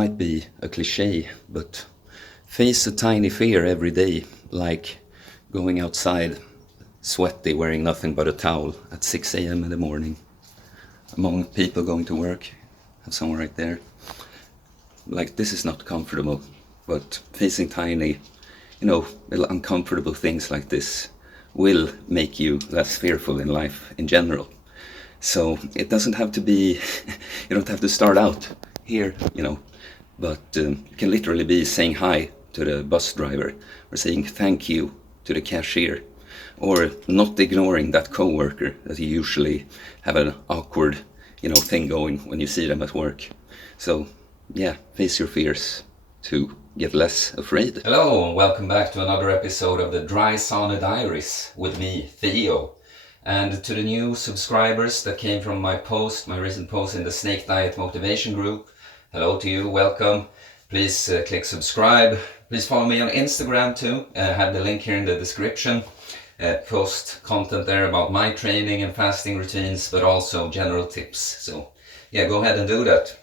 might be a cliche, but face a tiny fear every day, like going outside sweaty, wearing nothing but a towel at 6 a.m. in the morning, among people going to work. Have someone right there. Like, this is not comfortable, but facing tiny, little uncomfortable things like this will make you less fearful in life in general. So it doesn't have to be, you don't have to start out here, but it can literally be saying hi to the bus driver, or saying thank you to the cashier, or not ignoring that coworker that you usually have an awkward, thing going when you see them at work. So yeah, face your fears to get less afraid. Hello, and welcome back to another episode of the Sauna Diaries with me, Theo. And to the new subscribers that came from my recent post in the Snake Diet Motivation group, hello to you, welcome. Please click subscribe. Please follow me on Instagram too. I have the link here in the description. Post content there about my training and fasting routines, but also general tips. So yeah, go ahead and do that.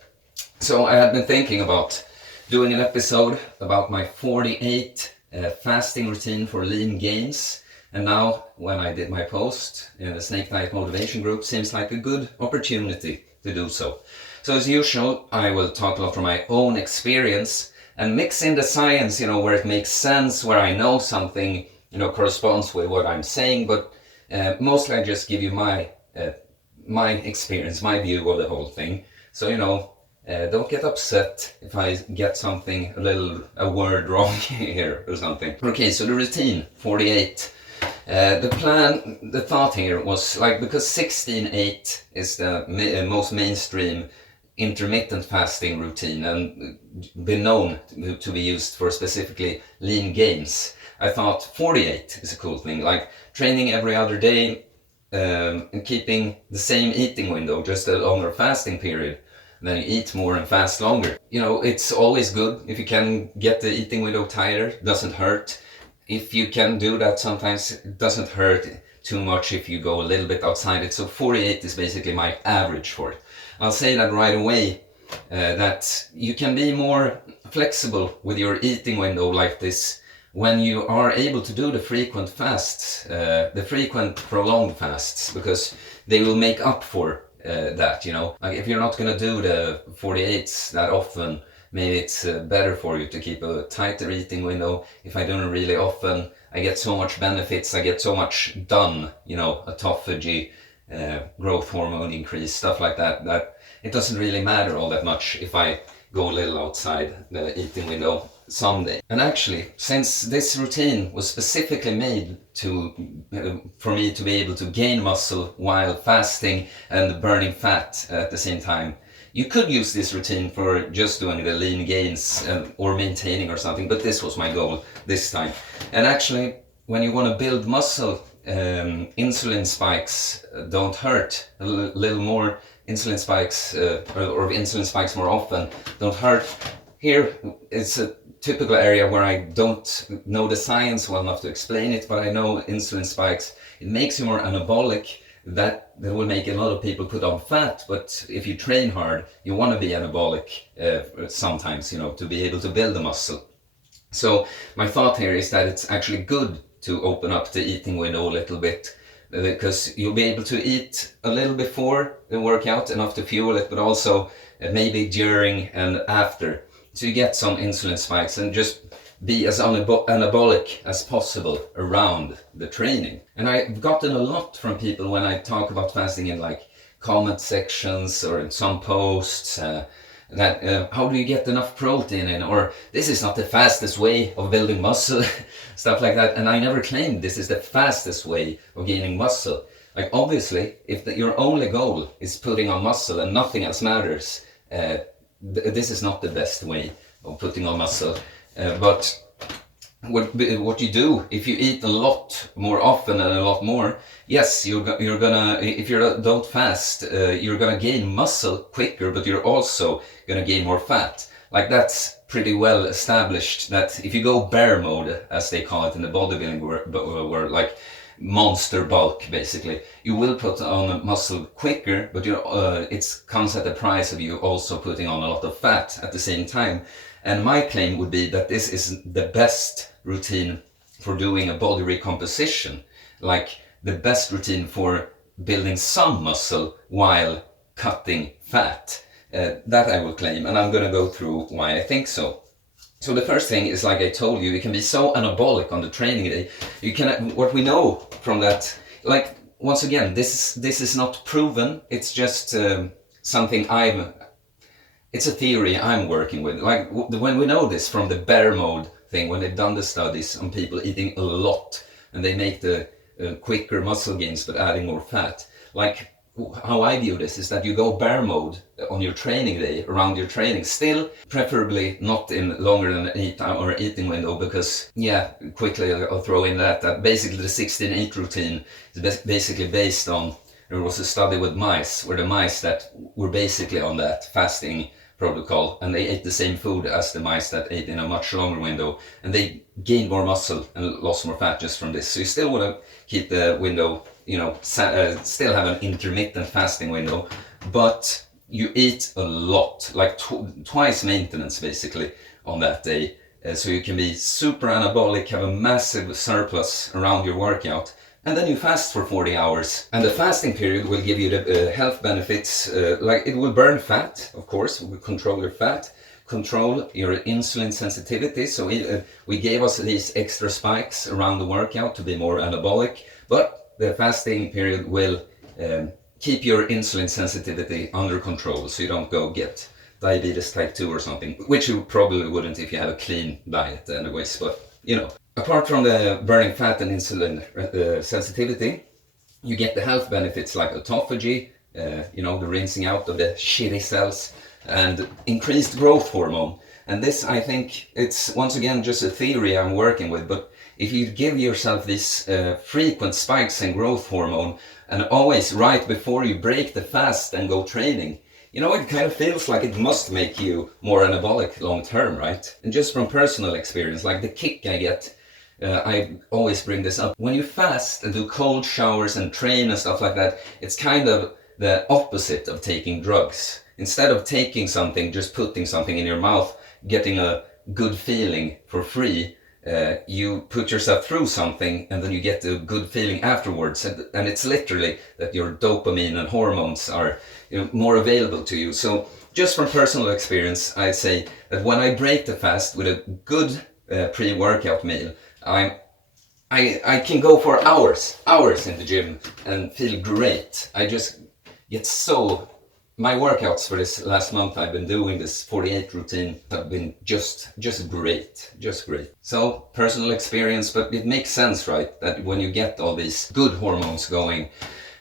So I had been thinking about doing an episode about my 48 fasting routine for lean gains. And now, when I did my post in the Snake Diet Motivation group, seems like a good opportunity to do so. So as usual, I will talk a lot from my own experience and mix in the science, where it makes sense, where I know something, corresponds with what I'm saying. But mostly I just give you my experience, my view of the whole thing. So, don't get upset if I get something, a word wrong here or something. Okay, so the routine, 48. The thought here was because 16-8 is the most mainstream intermittent fasting routine and been known to be used for specifically lean gains. I thought 48 is a cool thing, like training every other day and keeping the same eating window, just a longer fasting period. Then you eat more and fast longer. It's always good if you can get the eating window tighter, doesn't hurt. If you can do that, sometimes it doesn't hurt too much if you go a little bit outside it. So 48 is basically my average for it. I'll say that right away, that you can be more flexible with your eating window like this when you are able to do the frequent fasts, the frequent prolonged fasts, because they will make up for that, Like if you're not going to do the 48s that often, maybe it's better for you to keep a tighter eating window. If I do it really often, I get so much benefits, I get so much done, autophagy, growth hormone increase, stuff like that, that it doesn't really matter all that much if I go a little outside the eating window someday. And actually, since this routine was specifically made for me to be able to gain muscle while fasting and burning fat at the same time, you could use this routine for just doing the lean gains or maintaining or something, but this was my goal this time. And actually, when you want to build muscle, insulin spikes don't hurt. A little more insulin spikes, or insulin spikes more often, don't hurt. Here, it's a typical area where I don't know the science well enough to explain it, but I know insulin spikes, it makes you more anabolic. That will make a lot of people put on fat, but if you train hard, you want to be anabolic sometimes, to be able to build the muscle. So my thought here is that it's actually good to open up the eating window a little bit, because you'll be able to eat a little before the workout, enough to fuel it, but also maybe during and after. So you get some insulin spikes and just be as anabolic as possible around the training. And I've gotten a lot from people when I talk about fasting in comment sections or in some posts, that how do you get enough protein in, or this is not the fastest way of building muscle, stuff like that. And I never claimed this is the fastest way of gaining muscle. Obviously, if your only goal is putting on muscle and nothing else matters, this is not the best way of putting on muscle. But what you do if you eat a lot more often and a lot more, yes, you're gonna, if you don't fast, you're gonna gain muscle quicker, but you're also gonna gain more fat. That's pretty well established, that if you go bear mode, as they call it in the bodybuilding world, monster bulk, basically. You will put on muscle quicker, but it comes at the price of you also putting on a lot of fat at the same time. And my claim would be that this is the best routine for doing a body recomposition, like the best routine for building some muscle while cutting fat. That I will claim, and I'm going to go through why I think so. So the first thing is, like I told you, you can be so anabolic on the training day. You can, what we know from that, like, once again, this is not proven. It's just something it's a theory I'm working with. Like, when we know this from the bear mode thing, when they've done the studies on people eating a lot, and they make the quicker muscle gains but adding more fat. Like, how I view this is that you go bear mode on your training day, around your training, still preferably not in longer than an 8-hour eating window, because, yeah, quickly I'll throw in that basically the 16-8 routine is basically based on, there was a study with mice, where the mice that were basically on that fasting protocol, and they ate the same food as the mice that ate in a much longer window, and they gained more muscle and lost more fat just from this. So you still want to keep the window, still have an intermittent fasting window, but you eat a lot, like twice maintenance basically on that day, so you can be super anabolic, have a massive surplus around your workout, and then you fast for 40 hours. And the fasting period will give you the health benefits, like it will burn fat, of course, it will control your fat, control your insulin sensitivity. So we gave us these extra spikes around the workout to be more anabolic, but the fasting period will keep your insulin sensitivity under control, so you don't go get diabetes type 2 or something, which you probably wouldn't if you have a clean diet anyways, but Apart from the burning fat and insulin sensitivity, you get the health benefits like autophagy, the rinsing out of the shitty cells, and increased growth hormone. And this, I think, it's once again just a theory I'm working with, but if you give yourself these frequent spikes in growth hormone, and always right before you break the fast and go training, it kind of feels like it must make you more anabolic long term, right? And just from personal experience, like the kick I get, I always bring this up. When you fast and do cold showers and train and stuff like that, it's kind of the opposite of taking drugs. Instead of taking something, just putting something in your mouth, getting a good feeling for free, you put yourself through something and then you get a good feeling afterwards. And it's literally that your dopamine and hormones are more available to you. So just from personal experience, I'd say that when I break the fast with a good pre-workout meal, I can go for hours in the gym and feel great. I just get my workouts for this last month I've been doing, this 48 routine, have been just great. So personal experience, but it makes sense, right? That when you get all these good hormones going,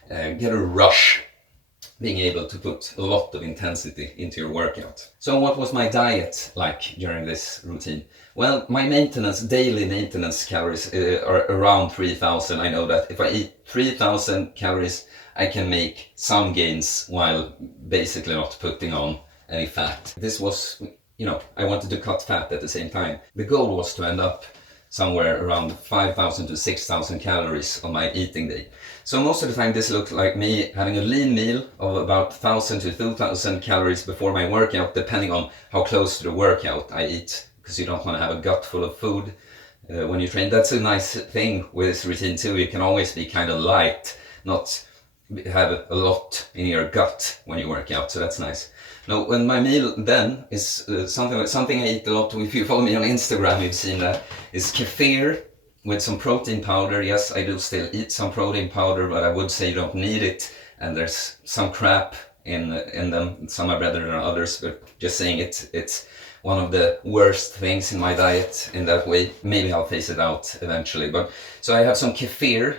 get a rush, being able to put a lot of intensity into your workout. So what was my diet like during this routine? Well, my daily maintenance calories are around 3,000. I know that if I eat 3,000 calories, I can make some gains while basically not putting on any fat. This was, I wanted to cut fat at the same time. The goal was to end up somewhere around 5,000 to 6,000 calories on my eating day. So most of the time this looked like me having a lean meal of about 1,000 to 2,000 calories before my workout, depending on how close to the workout I eat, because you don't want to have a gut full of food when you train. That's a nice thing with this routine too. You can always be kind of light, not have a lot in your gut when you work out, so that's nice. Now, when my meal then is something I eat a lot. If you follow me on Instagram, you've seen that, is kefir with some protein powder. Yes, I do still eat some protein powder, but I would say you don't need it, and there's some crap in them. Some are better than others, but just saying it's one of the worst things in my diet in that way. Maybe I'll phase it out eventually. But so I have some kefir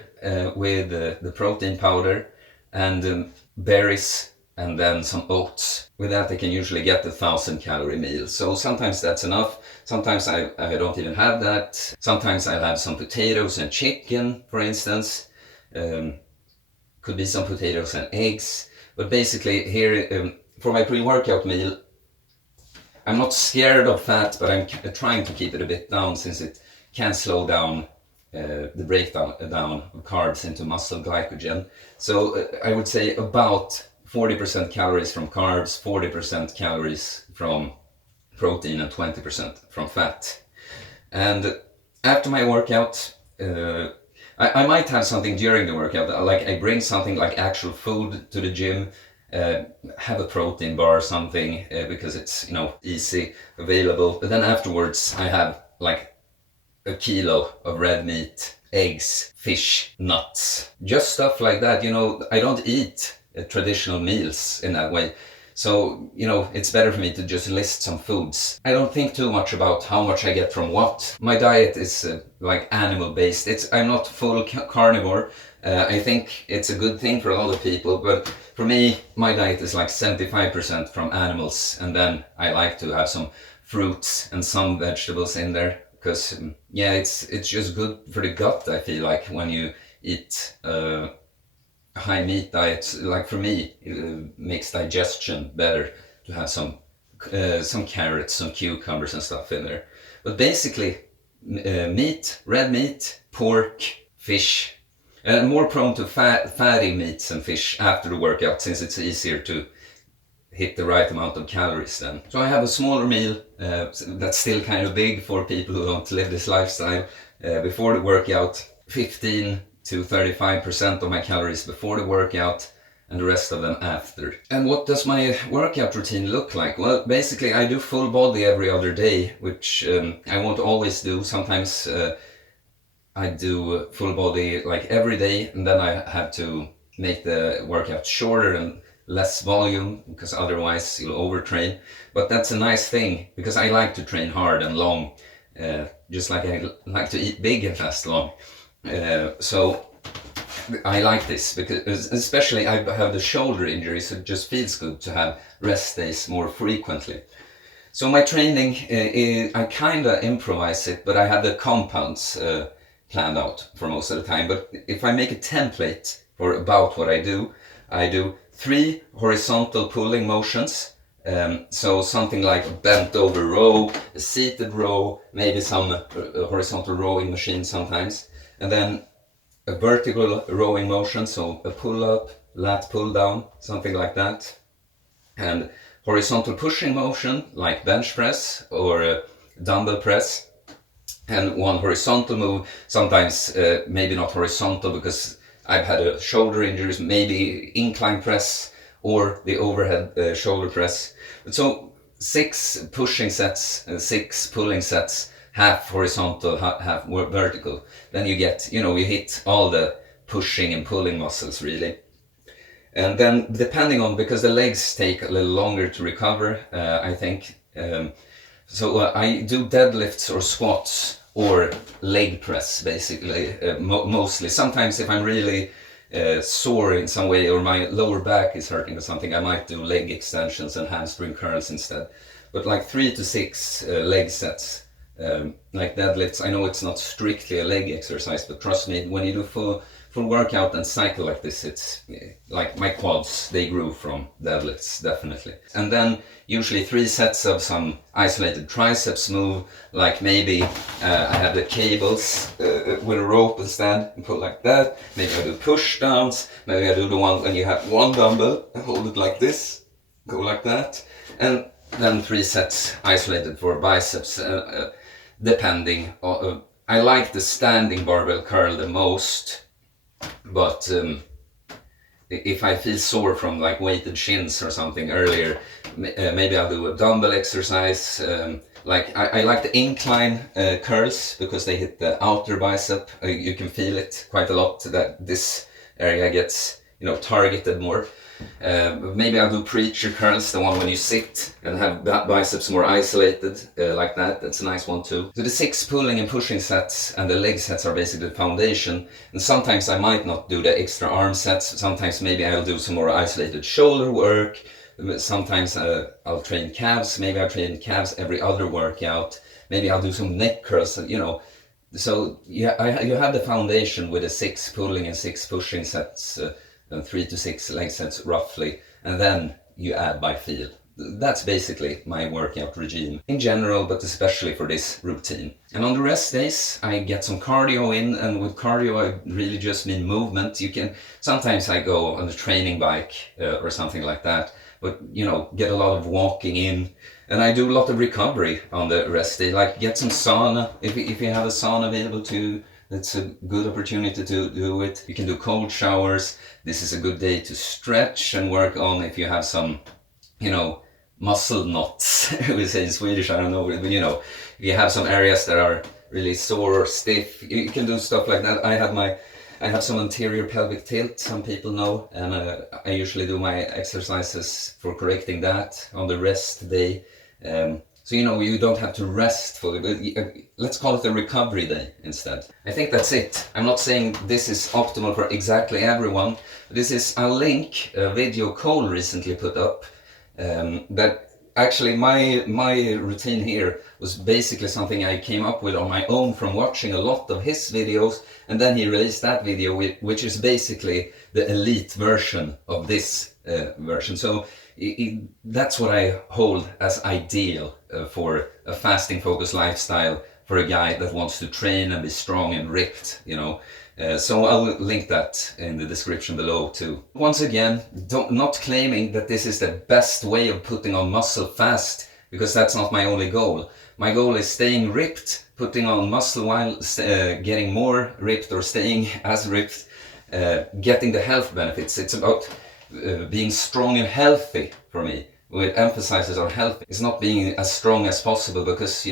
with the protein powder and berries, and then some oats. With that I can usually get the 1,000-calorie meal. So sometimes that's enough. Sometimes I don't even have that. Sometimes I'll have some potatoes and chicken, for instance. Could be some potatoes and eggs. But basically here, for my pre-workout meal, I'm not scared of fat, but I'm trying to keep it a bit down, since it can slow down the breakdown of carbs into muscle glycogen. So I would say about 40% calories from carbs, 40% calories from protein, and 20% from fat. And after my workout, I might have something during the workout, like I bring something like actual food to the gym, have a protein bar or something, because it's, easy, available. But then afterwards I have like a kilo of red meat, eggs, fish, nuts, just stuff like that. I don't eat traditional meals in that way. So, it's better for me to just list some foods. I don't think too much about how much I get from what. My diet is like animal based. I'm not full carnivore. I think it's a good thing for a lot of people, but for me, my diet is like 75% from animals, and then I like to have some fruits and some vegetables in there, because it's just good for the gut. I feel like when you eat high meat diet, like for me, it makes digestion better to have some carrots, some cucumbers and stuff in there. But basically, meat, red meat, pork, fish, and more prone to fatty meats and fish after the workout, since it's easier to hit the right amount of calories then. So I have a smaller meal that's still kind of big for people who don't live this lifestyle. Before the workout, 15 to 35% of my calories before the workout, and the rest of them after. And what does my workout routine look like? Well, basically I do full body every other day, which I won't always do. Sometimes I do full body like every day, and then I have to make the workout shorter and less volume, because otherwise you'll overtrain. But that's a nice thing, because I like to train hard and long, just like I like to eat big and fast long. So I like this, because especially I have the shoulder injury, so it just feels good to have rest days more frequently. So my training, I kind of improvise it, but I have the compounds planned out for most of the time. But if I make a template for about what I do 3 horizontal pulling motions. So something like a bent over row, a seated row, maybe some horizontal rowing machine sometimes. And then a vertical rowing motion, so a pull up, lat pull down, something like that. And horizontal pushing motion, like bench press or dumbbell press. And one horizontal move, sometimes maybe not horizontal, because I've had a shoulder injuries, maybe incline press or the overhead shoulder press. So 6 pushing sets, 6 pulling sets, half horizontal, half vertical. Then you get, you hit all the pushing and pulling muscles really. And then depending on, because the legs take a little longer to recover, I think. So I do deadlifts or squats or leg press, basically, mostly. Sometimes if I'm really sore in some way, or my lower back is hurting or something, I might do leg extensions and hamstring curls instead. But like 3 to 6 leg sets, like deadlifts. I know it's not strictly a leg exercise, but trust me, when you do full workout and cycle like this, it's like my quads, they grew from deadlifts, definitely. And then usually 3 sets of some isolated triceps move, like maybe I have the cables with a rope and stand and pull like that. Maybe I do push downs. Maybe I do the one when you have one dumbbell and hold it like this, go like that. And then 3 sets isolated for biceps, depending. I like the standing barbell curl the most, but if I feel sore from like weighted shins or something earlier, maybe I'll do a dumbbell exercise. Like I like the incline curls, because they hit the outer bicep. You can feel it quite a lot, that this area gets targeted more. Maybe I'll do preacher curls, the one when you sit and have biceps more isolated, like that. That's a nice one too. So the 6 pulling and pushing sets and the leg sets are basically the foundation. And sometimes I might not do the extra arm sets. Sometimes maybe I'll do some more isolated shoulder work. Sometimes I'll train calves. Maybe I'll train calves every other workout. Maybe I'll do some neck curls, So you have the foundation with the 6 pulling and 6 pushing sets, and 3 to 6 leg sets roughly, and then you add by feel. that's basically my workout regime in general, but especially for this routine. And on the rest days, I get some cardio in, and with cardio, I really just mean movement. Sometimes I go on a training bike or something like that, but get a lot of walking in. And I do a lot of recovery on the rest day, like get some sauna. If you have a sauna available to, that's a good opportunity to do it. You can do cold showers. This is a good day to stretch and work on if you have some, muscle knots, we say in Swedish, I don't know, but if you have some areas that are really sore or stiff, you can do stuff like that. I have some anterior pelvic tilt, some people know, and I usually do my exercises for correcting that on the rest day. So you don't have to rest fully, but let's call it a recovery day instead. I think that's it. I'm not saying this is optimal for exactly everyone. I'll link a video Cole recently put up, that actually my routine here was basically something I came up with on my own from watching a lot of his videos, and then he released that video, which is basically the elite version of this version. So that's what I hold as ideal for a fasting focused lifestyle for a guy that wants to train and be strong and ripped, so I'll link that in the description below too. Once again, not claiming that this is the best way of putting on muscle fast, because that's not my only goal. My goal is staying ripped, putting on muscle while getting more ripped or staying as ripped, getting the health benefits. It's about being strong and healthy for me. With emphasizes on healthy. It's not being as strong as possible, because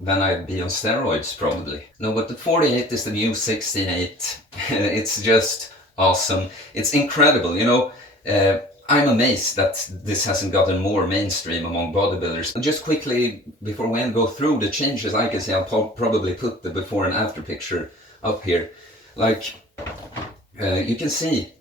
then I'd be on steroids probably. No, but the 48 is the new 16.8. It's just awesome. It's incredible. I'm amazed that this hasn't gotten more mainstream among bodybuilders. And just quickly, before we go through the changes, I can say I'll probably put the before and after picture up here. Like, you can see,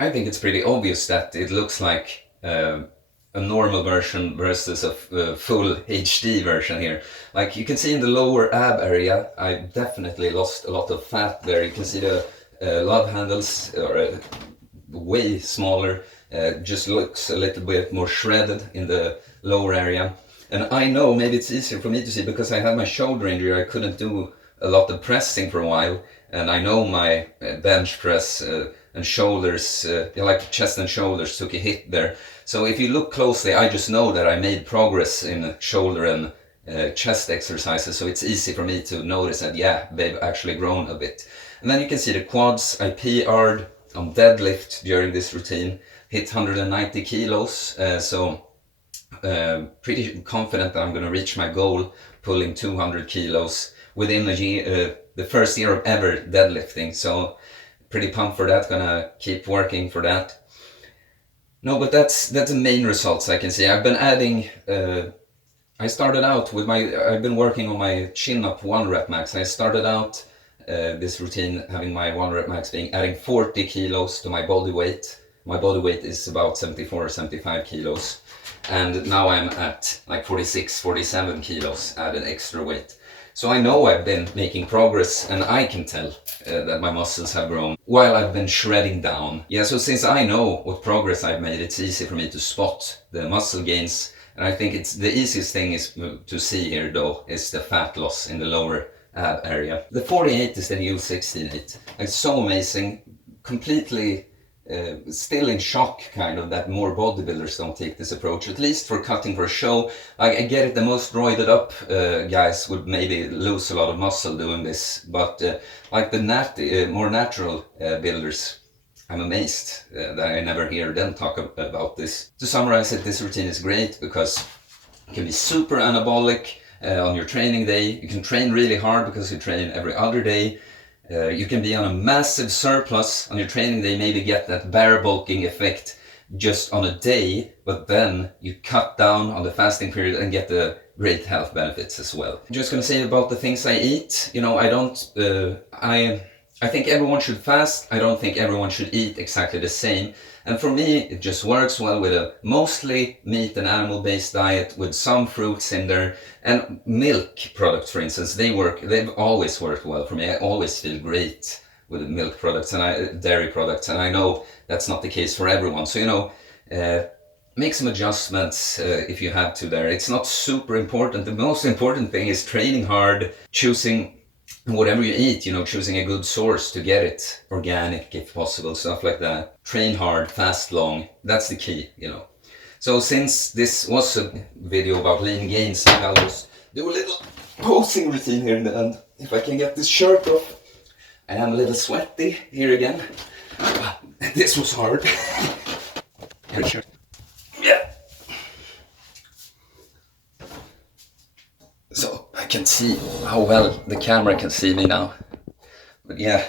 I think it's pretty obvious that it looks like a normal version versus a full HD version here. Like you can see in the lower ab area, I definitely lost a lot of fat there. You can see the love handles are way smaller, just looks a little bit more shredded in the lower area. And I know maybe it's easier for me to see because I had my shoulder injury. I couldn't do a lot of pressing for a while, and I know my bench press and shoulders, like chest and shoulders took a hit there. So if you look closely, I just know that I made progress in shoulder and chest exercises, so it's easy for me to notice that, yeah, they've actually grown a bit. And then you can see the quads. I PR'd on deadlift during this routine, hit 190 kilos, so pretty confident that I'm going to reach my goal, pulling 200 kilos within a year, the first year of ever deadlifting. So pretty pumped for that, gonna keep working for that. No, but that's the main results I can see. I've been adding, I started out with I've been working on my chin up 1 rep max. I started out this routine having my 1 rep max being adding 40 kilos to my body weight. My body weight is about 74 or 75 kilos. And now I'm at like 46, 47 kilos, add an extra weight. So I know I've been making progress, and I can tell that my muscles have grown while I've been shredding down. Yeah, so since I know what progress I've made, it's easy for me to spot the muscle gains. And I think it's the easiest thing is to see here though, is the fat loss in the lower ab area. The 48 is the new 16.8. It's so amazing, completely still in shock kind of that more bodybuilders don't take this approach, at least for cutting for a show. Like, I get it, the most roided up guys would maybe lose a lot of muscle doing this, but like the more natural builders, I'm amazed that I never hear them talk about this. To summarize it, this routine is great because it can be super anabolic on your training day. You can train really hard because you train every other day. You can be on a massive surplus on your training day, maybe get that bear bulking effect just on a day, but then you cut down on the fasting period and get the great health benefits as well. I'm just gonna say about the things I eat. I think everyone should fast. I don't think everyone should eat exactly the same. And for me, it just works well with a mostly meat and animal-based diet with some fruits in there. And milk products, for instance, they've always worked well for me. I always feel great with milk products and dairy products. And I know that's not the case for everyone. So, make some adjustments if you have to there. It's not super important. The most important thing is training hard, choosing whatever you eat, choosing a good source to get it organic if possible, stuff like that. Train hard, fast long. That's the key. So since this was a video about lean gains, I'll just do a little posing routine here in the end. If I can get this shirt off. I am a little sweaty here again. This was hard. Yeah. So I can see how well the camera can see me now. But yeah,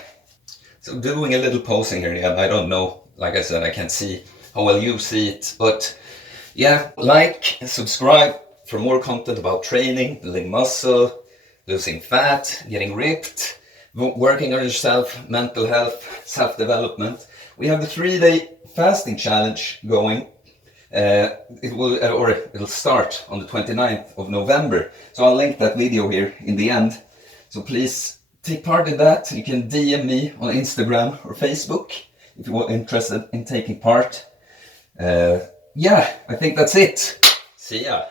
so doing a little posing here, yeah, I don't know. Like I said, I can't see how well you see it. But yeah, like and subscribe for more content about training, building muscle, losing fat, getting ripped, working on yourself, mental health, self-development. We have the 3-day fasting challenge going. It'll start on the 29th of November. So I'll link that video here in the end. So please take part in that. You can DM me on Instagram or Facebook if you're interested in taking part. Yeah, I think that's it. See ya.